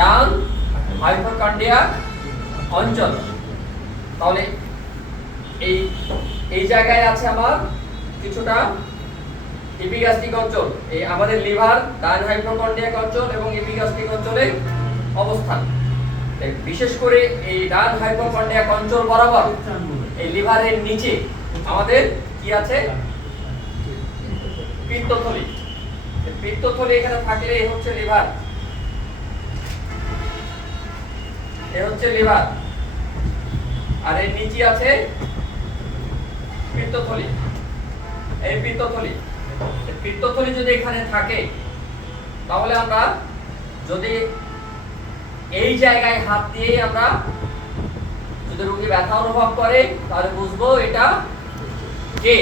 ডান hypochondriac অঞ্চল। তাহলে এই এই জায়গায় আছে আমার কিছুটা এপিগ্যাস্ট্রিক অঞ্চল। এই আমাদের লিভার ডান হাইপোকন্ড্রিয়াক অঞ্চল এবং এপিগ্যাস্ট্রিক অঞ্চলে অবস্থান। বিশেষ করে এই ডান হাইপোকন্ড্রিয়াক অঞ্চল বরাবর এই লিভারের নিচে আমাদের কি আছে? পিত্তথলি। পিত্তথলি এখানে থাকলে এই হচ্ছে লিভার, এই হচ্ছে লিভার, আর এর নিচে আছে পিত্তথলি। এই পিত্তথলি, পিত্তথলি যদি এখানে থাকে তাহলে আমরা যদি এই জায়গায় হাত দিয়ে আমরা যদি রোগী ব্যথা অনুভব করে তাহলে বুঝবো এটা যে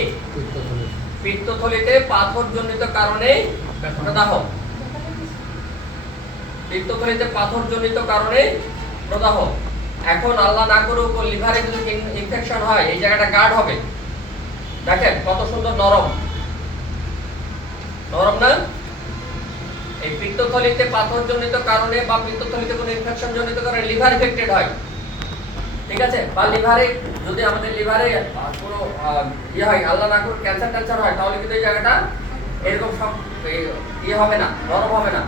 পিত্তথলিতে পাথরজনিত কারণে প্রদাহ। পিত্তথলিতে পাথরজনিত কারণে প্রদাহ। এখন আল্লাহ না করুক লিভারে যদি ইনফেকশন হয় এই জায়গাটা গাঢ় হবে। দেখেন কত সুন্দর নরম, নরম না? এই পিত্তথলিতে পাথরজনিত কারণে বা পিত্তথলিতে কোনো ইনফেকশন জনিত কারণে লিভার এফেক্টেড হয়, ঠিক আছে? বা লিভারে যদি আমাদের লিভারে কোনো ইয়ে হয়, আল্লাহ না করুক ক্যান্সার ট্যান্সার হয়, তাহলে কিন্তু এই জায়গাটা এরকম সব ইয়ে হবে না, নরম হবে না,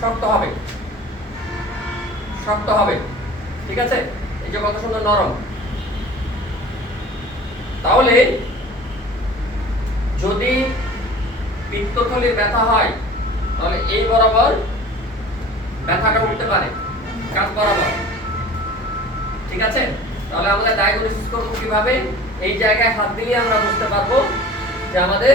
শক্ত হবে, শক্ত হবে, ঠিক আছে? এই যে কত সুন্দর নরম। তাহলে যদি পিত্তথলির ব্যথা হয় তাহলে এই বরাবর ব্যথাটা উঠতে পারে, কাঁধ বরাবর, ঠিক আছে? তাহলে আমাদের ডায়াগনোসিস করব কিভাবে? এই জায়গায় হাত দিলে আমরা বুঝতে পারবো যে আমাদের